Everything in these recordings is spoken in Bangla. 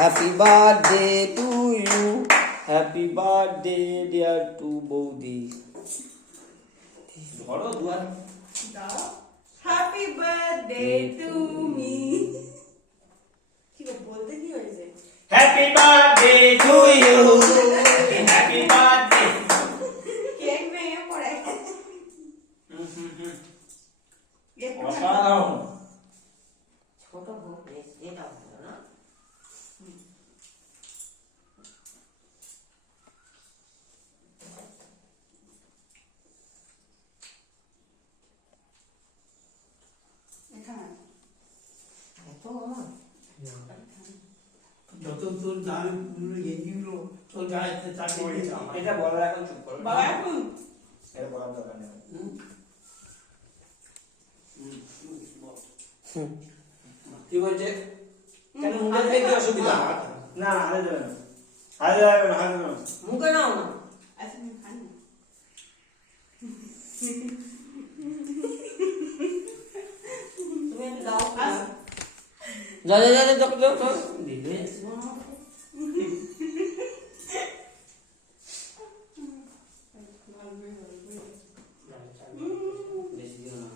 Happy birthday to you, happy birthday dear to বৌদি। ধরো দুয়ার। Happy birthday to me. কি বলতে কি হয়েছে? Happy birthday to you, happy birthday. Cake ভেঙে পড়ে। অসাধারণ। ছোট হোক এটা হলো না। এখানে এত আমার যত তোর দাম গেঞ্জিগুলো তোর গায়ে চাকরি এটা বলার এখন চুপ করো। বাবা এখন এটা বলার দরকার নেই। কি বলছে? কেন মুখে দিলে কি অসুবিধা? না না, হাতে দেবে না, হাতে দেবে না, হাতে দেবে না। মুখে নাও না। আচ্ছা আমি খাই না। তুমি একটু দাও। যা যা যা যা যা যা। দিলে বেশি দিও না।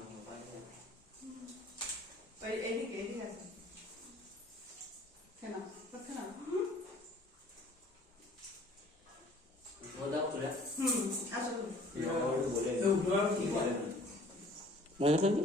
এদিকে এদিকে আছে। কেন? কেন? ও দাও তুলে। আসো। বলে কি করে মনে করবি?